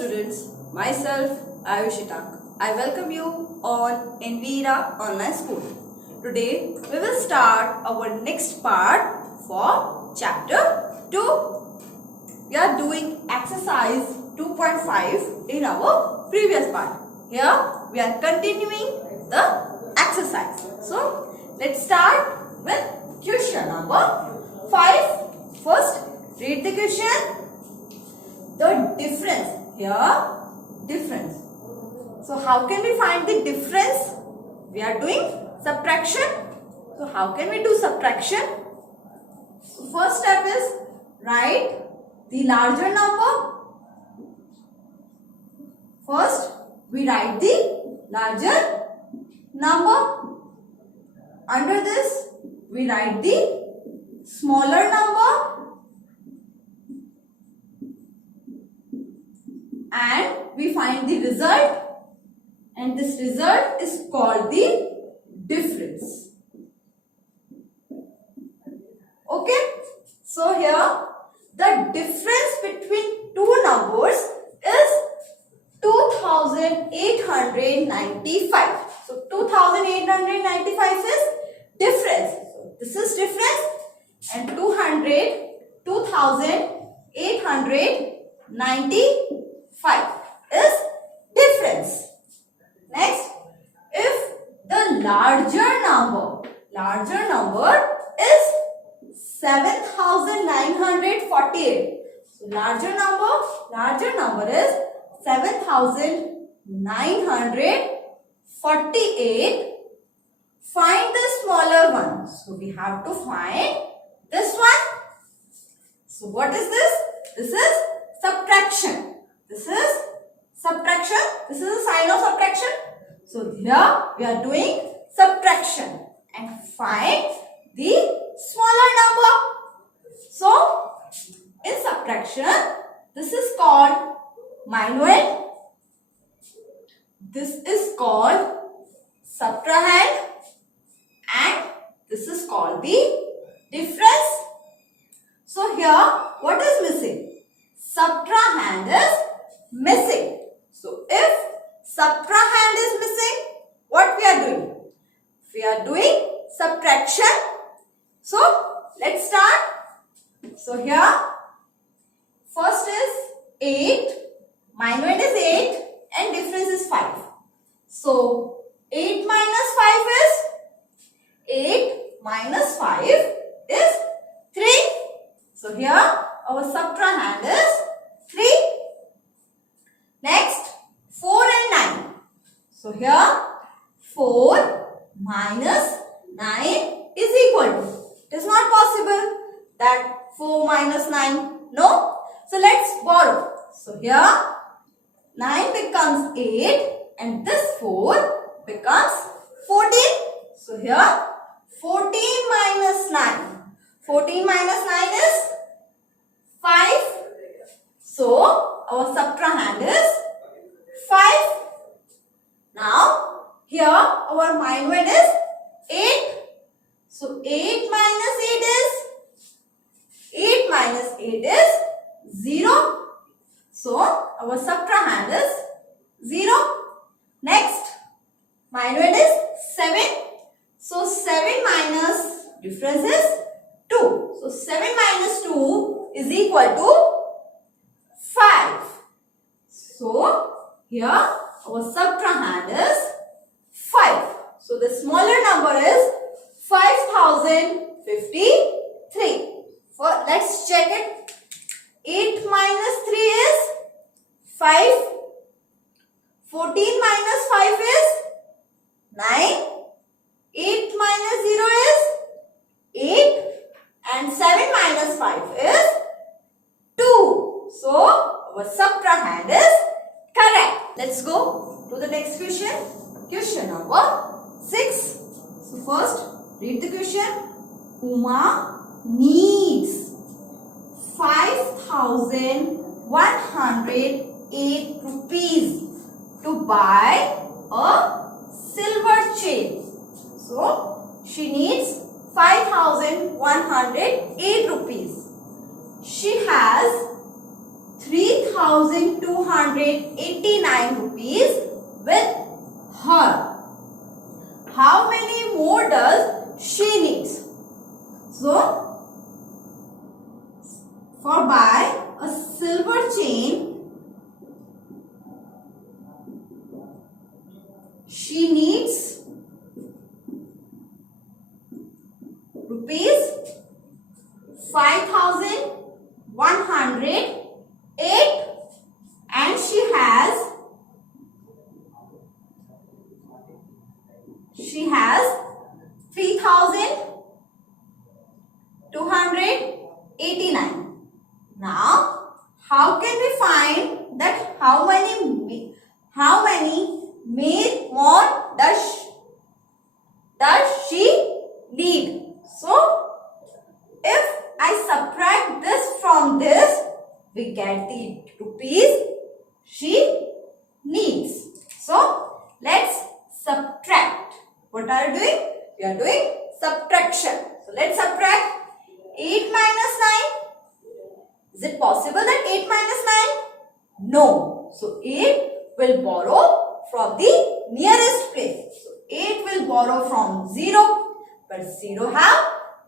students, myself Ayushita. I welcome you on Envira Online School. Today we will start our next part for chapter 2. We are doing exercise 2.5 in our previous part. Here we are continuing the exercise. So let's start with question number 5. First, read the question. The difference here, difference. So how can we find the difference? We are doing subtraction. So how can we do subtraction? So first step is write the larger number. First we write the larger number. Under this we write the smaller number. And we find the result, and this result is called the difference. Okay, so here the difference between two numbers is 2895. So 2895 is difference. So this is difference, and 2895 is difference. Next, if the larger number is 7948. So larger number is 7948. Find the smaller one. So we have to find this one. So what is this? This is subtraction. This is subtraction. This is a sign of subtraction. So here we are doing subtraction and find the smaller number. So in subtraction, this is called minuend. This is called subtrahend, and this is called the difference. So here what is missing? Subtrahend is missing. So if subtrahend is missing, what we are doing? We are doing subtraction. So let's start. So here first is 8, minuend is 8 and difference is 5. So 8 minus 5 is 3. So here our subtrahend is 3. Next, 4 and 9. So here 4 minus 9 is equal to. It is not possible that 4 minus 9. No. So let's borrow. So here 9 becomes 8 and this 4 becomes 14. So here 14 minus 9. 14 minus 9 is 5. So our subtrahend is 5. Now here our minuend is 8. So 8 minus 8 is 0. So our subtrahend is 0. Next, minuend is 7. So 7 minus difference is 2. So 7 minus 2 is equal to 5. So here our subtrahend is 5. So the smaller number is 5053. Let's check it. 8 minus 3 is 5. 14 minus 5 is 9. 8 minus 0 is 8. And 7 minus 5 is 2. So our subtrahend is correct. Let's go to the next question. Question number 6. So first read the question. Uma needs 5108 rupees to buy a silver chain. So she needs 5108 rupees. She has 3,289 rupees with her. How many more does she needs? So, for buy a silver chain, she needs rupees 5,108 and she has 3,289. Now, how can we find that how many more does she need? So, if I subtract this from this, we get the rupees she needs. So, let's subtract. What are you doing? We are doing subtraction. So, let's subtract 8 minus 9. Is it possible that 8 minus 9? No. So, 8 will borrow from the nearest place. So, 8 will borrow from 0. But 0 have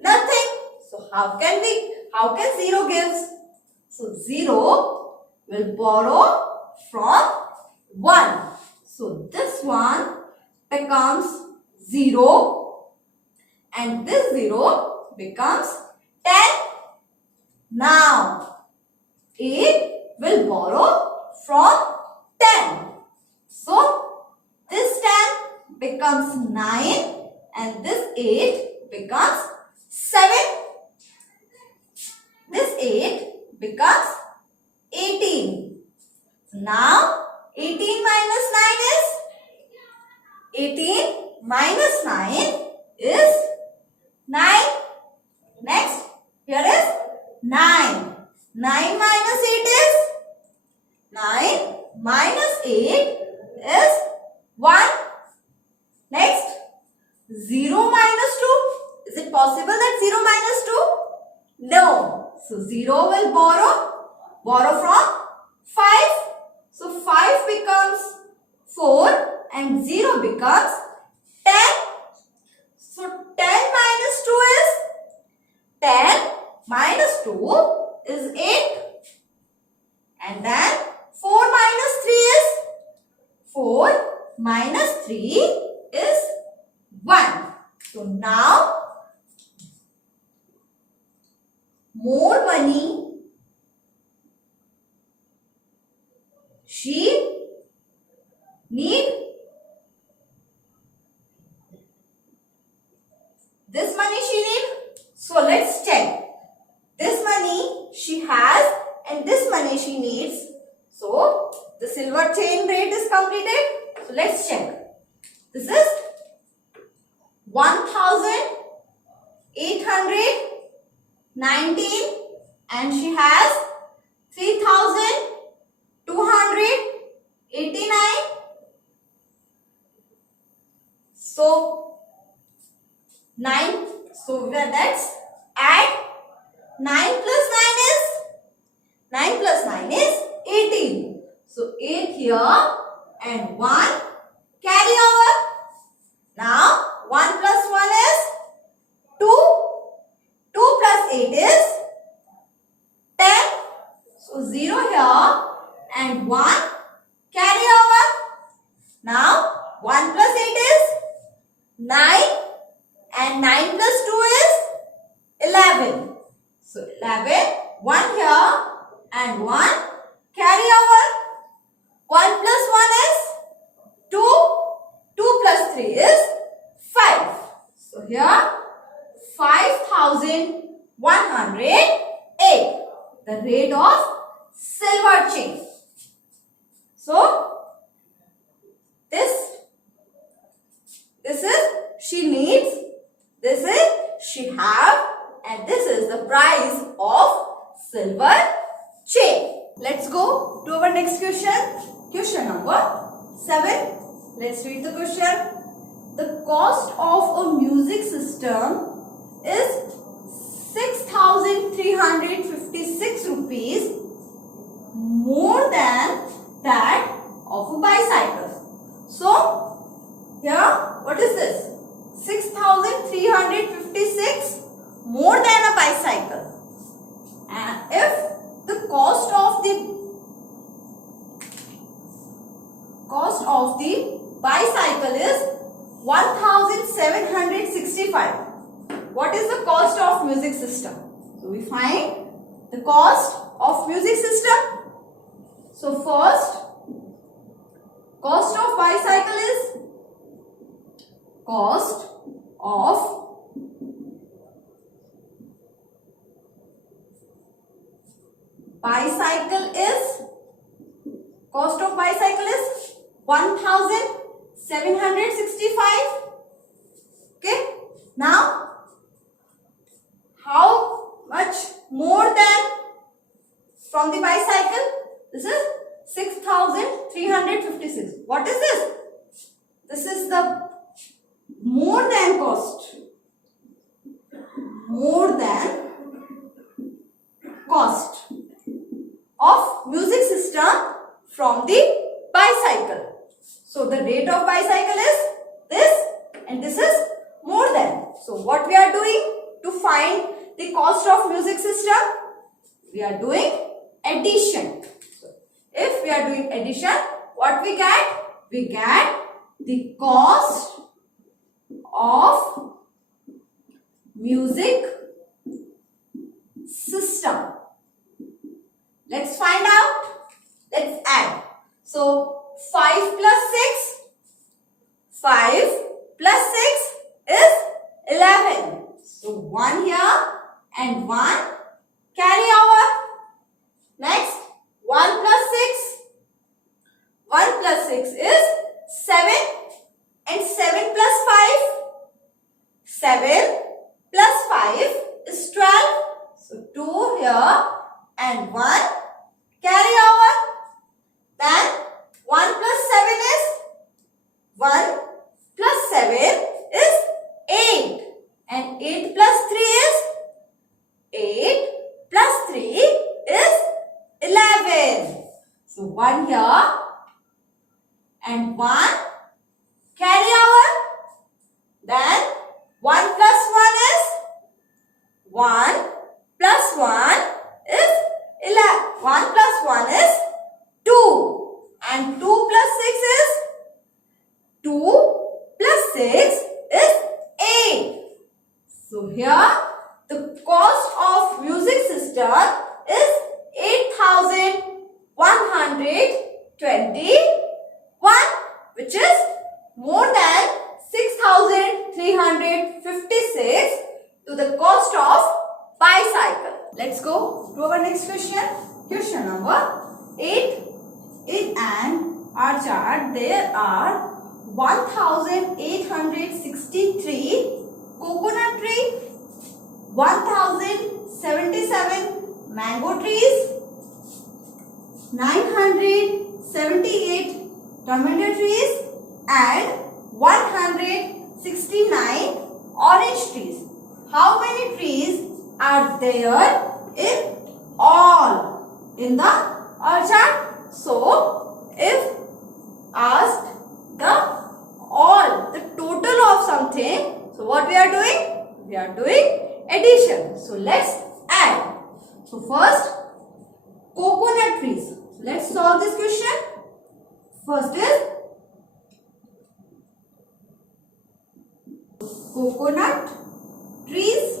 nothing. So, how can 0 gives? So, 0 will borrow from 1. So, this one becomes 0 and this 0 becomes 10. Now, 8 will borrow from 10. So, this 10 becomes 9 and this 8 becomes 7. This 8 becomes 18. So, now, 18 minus 9 is? 18 minus 9 is 9. Next, here is 9. 9 minus 8 is? 9 minus 8 is 1. Next, 0 minus 2. Is it possible that 0 minus 2? No. So, 0 will borrow from 5. So, 5 becomes 4 and 0 becomes 10. So, 10 minus 2 is? 10 minus 2 is 8. And then 4 minus 3 is? 4 minus 3 is 1. So, now more money she need. This money she need. So, let's check. This money she has and this money she needs. So, the silver chain rate is completed. So, let's check. This is 1,819 and she has 3,289. So, 9. So, that's add 9 plus 9 is? 9 plus 9 is 18. So, 8 here and 1 carry over. Now, 1 plus 1 is 2. 2 plus 8 is 10. So, 0 here and 1 carry over. Now, 1 plus 8 is 9 and 9 plus 2 is 11. So, 11, 1 here and 1 carry over. 1 plus 1 is 2. 2 plus 3 is 5. So, here 5,108. The rate of silver chain. So, this is she needs, this is she have, and this is the price of silver chain. Let's go to our next question. Question number 7. Let's read the question. The cost of a music system is 6,356 rupees more than a bicycle, and if the cost of the bicycle is 1765, what is the cost of music system? So we find the cost of music system. So first, cost of bicycle is cost of bicycle is 1765. Okay. Now, how much more than from the bicycle? This is 6356. What is this? This is the more than cost. More than cost of music system from the bicycle. So the rate of bicycle is this, and this is more than. So what we are doing to find the cost of music system? We are doing addition. So if we are doing addition, what we get? We get the cost of music system. Let's find out. Let's add. So 5 plus 6. 5 plus 6 is 11. So 1 here and 1 carry over. Next, 1 plus 6. 1 plus 6 is 7, and 7 plus 5. 7 plus 5 is 12. So 2 here and 1 carry over. Then 1 plus 7 is 1 plus 7 is 8, and 8 plus 3 is 8 plus 3 is 11. So 1 here and 1 carry over. Then 1 plus 1 is 1 plus 1 is 11. 1 plus 1 is 2, and 2 plus 6 is 2 plus 6 is 8. So here the cost of music system is 8,121, which is more than 6,356 to the cost of bicycle. Let's go to our next question. Question number 8. In an orchard, there are 1,863 coconut trees, 1,077 mango trees, 978 tomato trees, and 169 orange trees. How many trees are there in all in the orchard? So, if asked the total of something, so what we are doing? We are doing addition. So, let's add. So, first, coconut trees. Let's solve this question. First is coconut trees.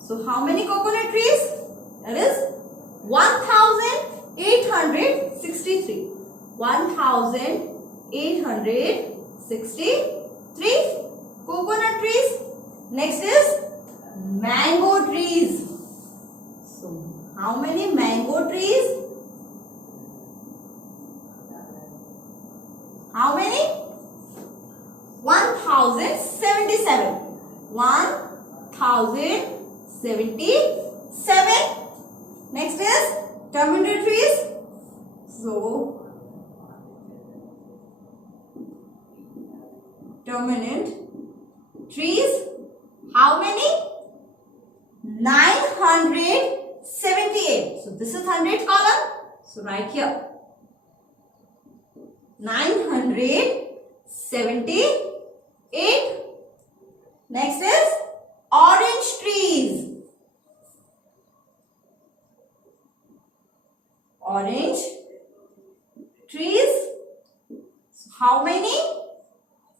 So, how many coconut trees? That is 1,863. 1,863 coconut trees. Next is mango trees. So, how many mango trees? How many? 1,077. 1,077. Next is tomato trees. So, tomato trees. How many? 978. So, this is 100 column. So, right here. 978. Next is orange orange trees. So how many?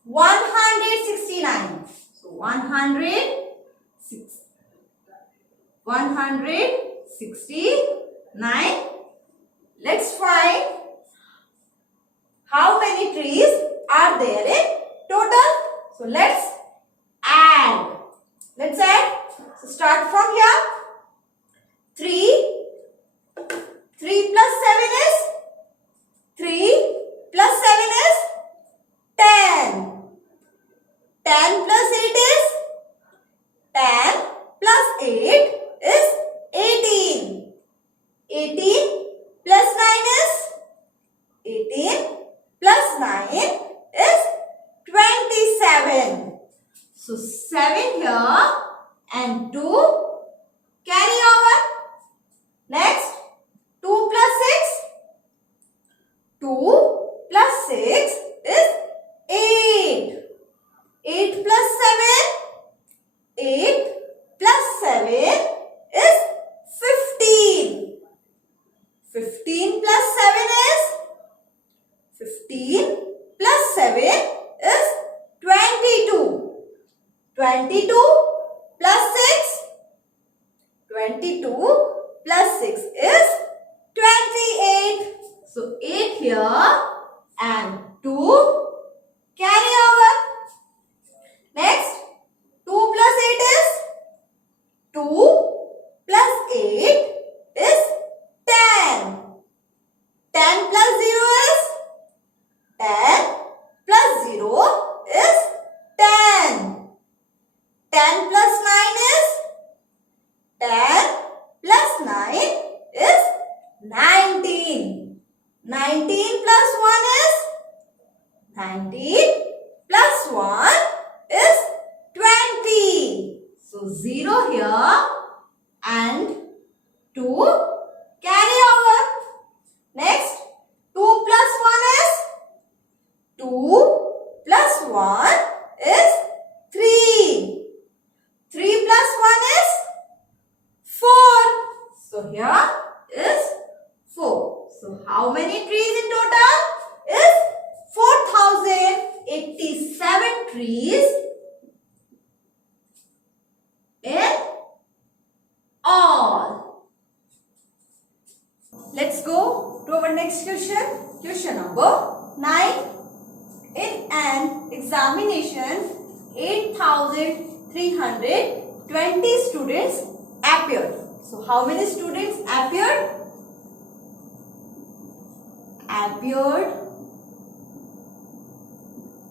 169. So 169. Let's find how many trees are there in total. So let's add. Let's add. So start from here. 3. 3 plus 7 is 3 plus 7 is 10. 10 plus 8 is 10 plus 8 is 18. 18 plus 9 is 18 plus 9 is 27. So 7 here and 2 carry over. Next 2 plus 6. 2 plus 6 is 8. 8 plus 7. 8 plus 7 is 15. 15 plus 7 is 15 plus 7 is 22. 22 plus 6. 22 plus 6 is 28. So 8 here and 2 carry over. Next 2 plus 8 is 2 plus 8 is 10. 10 plus 0 is 10 plus 0 is 10. 10 plus 9 is 10 plus 9 is 19. 19 plus 1 is 19 plus 1 is 20. So 0 here and 2 carry over. Next 2 plus 1 is 2 plus 1 is 3. 3 plus 1 is 4. So here is 4. So how many trees in total? Is 4087 trees in all. Let's go to our next question. Question number 9. In an examination, 8,320 students appeared. So how many students appeared?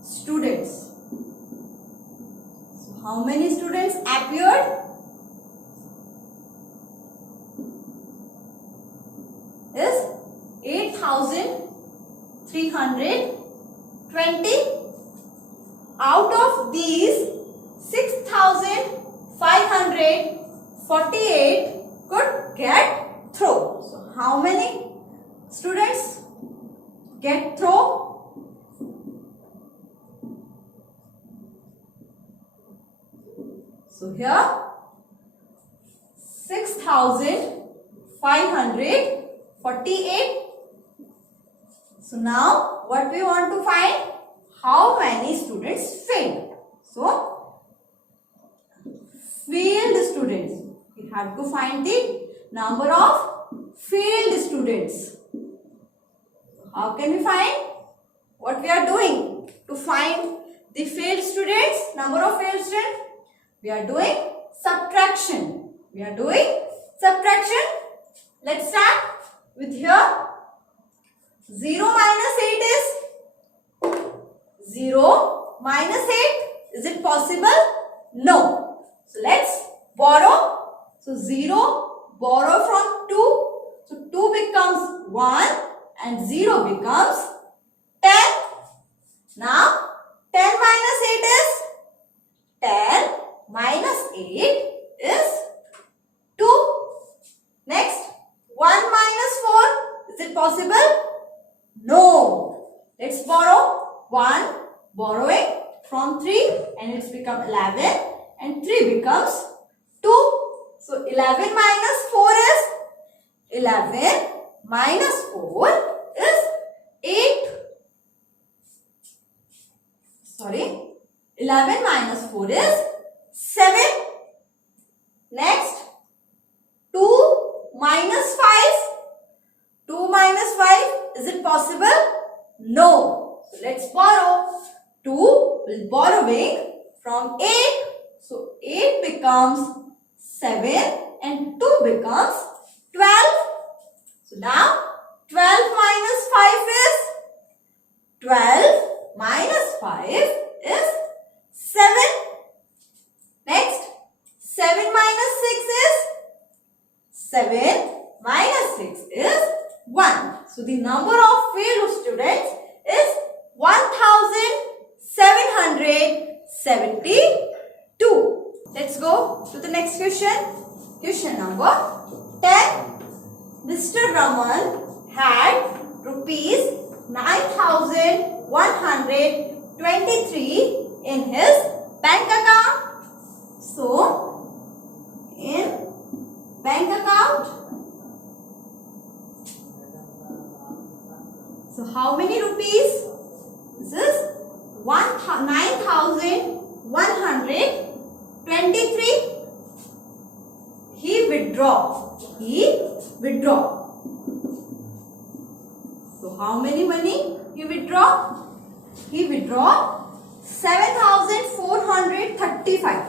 Students. So how many students appeared? Is 8,320. Out of these, 6,548 could get through. So how many students get through? So here 6,548. So now what we want to find? How many students failed? So failed students. We have to find the number of failed students. How can we find? What we are doing to find the failed students, number of failed students? We are doing subtraction. Let's start with here. 0 minus 8 is 0 minus 8. Is it possible? No. So let's borrow. So 0 borrow from 2. So 2 becomes 1 and 0 becomes 10. Now 10 minus 8 is 10 minus 8 is 2. Next 1 minus 4. Is it possible? No. Let's borrow 1, borrowing from 3 and it's become 11 and 3 becomes 2. So 11 minus 4 is 11 minus 4 is 8. Sorry. 11 minus 4 is 7. Next. 2 minus 5. 2 minus 5. Is it possible? No. So let's borrow. 2 will borrowing from 8. So 8 becomes 7 and 2 becomes 12. So now 12 minus 5 is 12 minus 5 is 7. Next 7 minus 6 is 7 minus 6 is 1. So the number of failed students is 1772. Let's go to the next question. Question number 10. Mr. Raman had rupees 9,123 in his bank account. So, in bank account, so how many rupees? This is 9,123. He withdraw. So how many money he withdraw? He withdraw 7,435.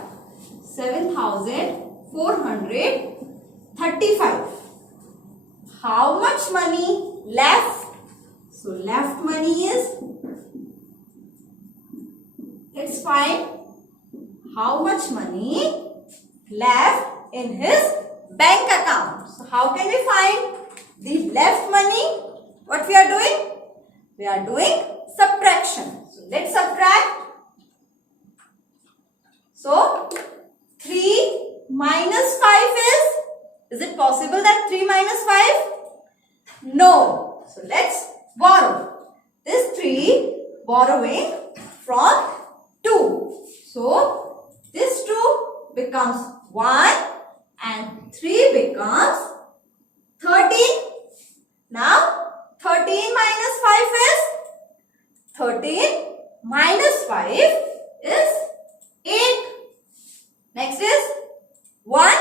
7,435. How much money left? So left money is, let's find how much money left in his bank account. So how can we find the left money? What we are doing? We are doing subtraction. So let's subtract. So 3 minus 5 is it possible that 3 minus 5? No. So let's borrow. This 3 borrowing from 2. So this 2 becomes 1 and 3 becomes 13. Now 13 minus 5 is 13 minus 5 is 8. Next is 1.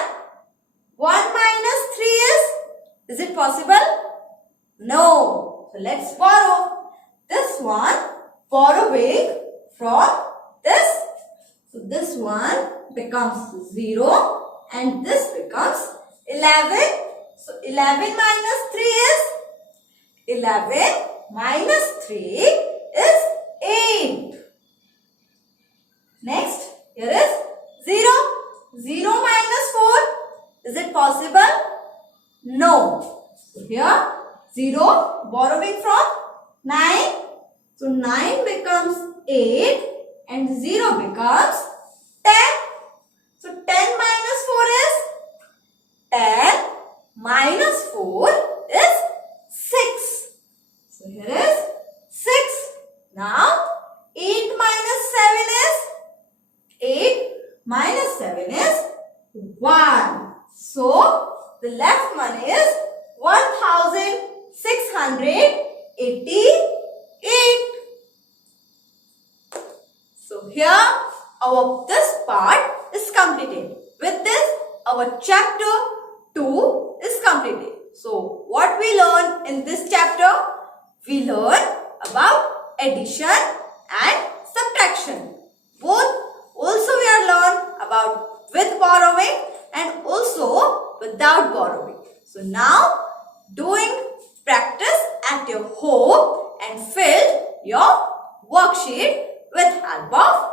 1 minus 3 is it possible? No. So let's borrow. This one borrowing from this. So this one becomes 0 and this becomes 11. So 11 minus 3 is 11 minus 3 is 8. Next, here is 0. 0 minus 4. Is it possible? No. So here 0 borrowing from 9. So 9 becomes 8 and 0 becomes 10. So 10 minus 4 is 10 minus 4 is 6. So here is 6. Now 8 minus 7 is 8 minus 7 is 1. So the left money is 1,688. So here this part is completed. With this our chapter 2 is completed. So what we learn in this chapter? We learn about addition and subtraction. Both also we are learn about with borrowing and also without borrowing. So now doing practice at your home and fill your worksheet with help of